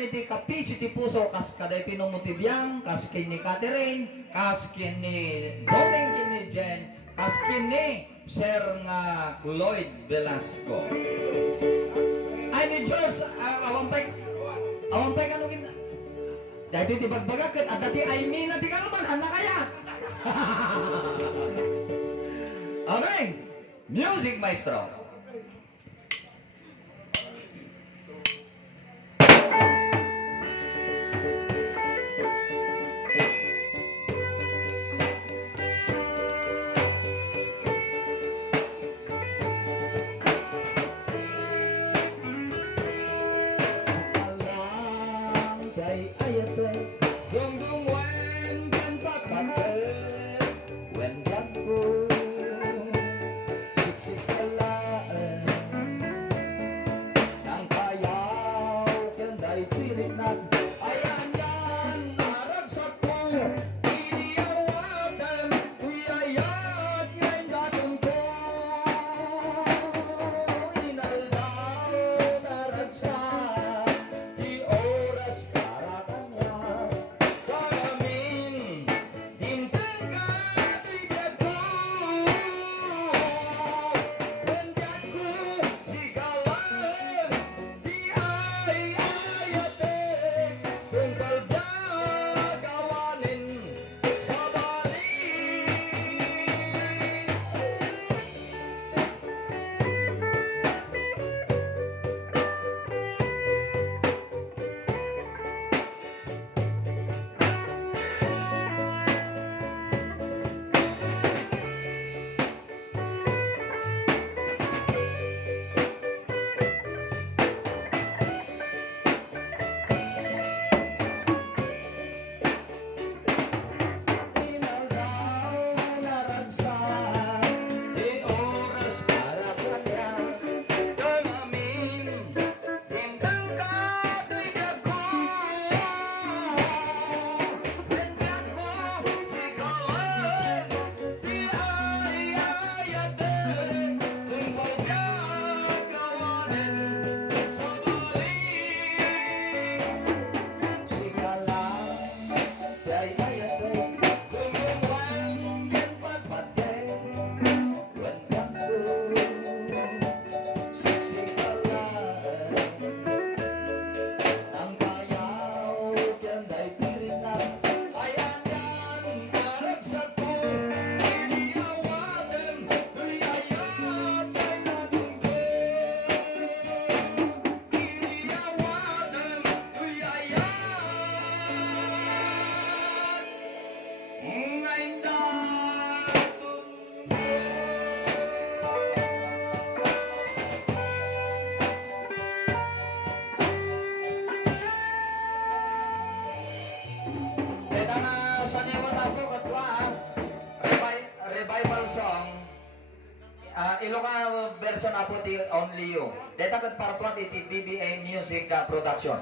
ni ti kapi si ti puso kas kaday tinumutibiyang kas kini Catherine kas kini Doming kini Jen kas kini Sir nga Lloyd Velasco ay ni George awampay kanugin dati ti bagbagakit at dati ay mina ti kalman anak kaya okay music maestro. Ilocano version apo ti Only You. Deta ket part 1 ti BBA Music Production.